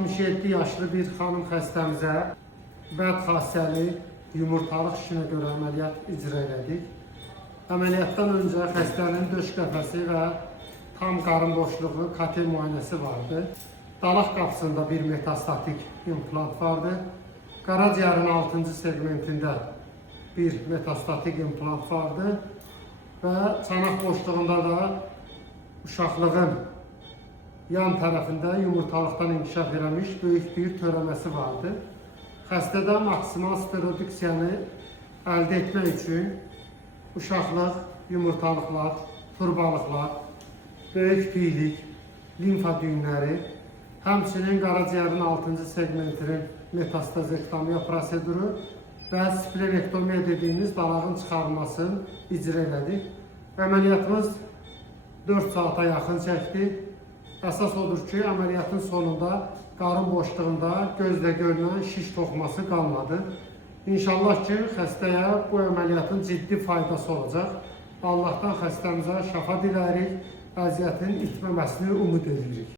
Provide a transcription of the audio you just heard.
67 yaşlı bir xanım xəstəmizə bəd xassəli yumurtalıq işinə görə əməliyyat icra elədik. Əməliyyatdan öncə xəstənin döş qəfəsi və tam qarın boşluğu KT müayinəsi vardı. Dalaq qapısında bir metastatik implant vardı. Qaraciyərin 6-cı segmentində bir metastatik implant vardı və çanaq boşluğunda da uşaqlığın yan tərəfində yumurtalıqdan inkişaf eləmiş böyük bir törəməsi vardı. Xəstədə maksimal stereodiksiyanı əldə etmək üçün uşaqlıq, yumurtalıqlar, turbalıqlar, böyük piylik, limfa düyünləri, həmçinin qaraciyərin 6-cı segmentinin metastazektomiya proseduru və splenektomiya dediyimiz dalağın çıxarılmasını icra elədik. Əməliyyatımız 4 saata yaxın çəkdi. Əsas odur ki, əməliyyatın sonunda qarın boşluğunda gözlə görünən şiş toxuması qalmadı. İnşallah ki, xəstəyə bu əməliyyatın ciddi faydası olacaq. Allahdan xəstəmizə şəfa dilərik, əziyyətin itməməsini umud edirik.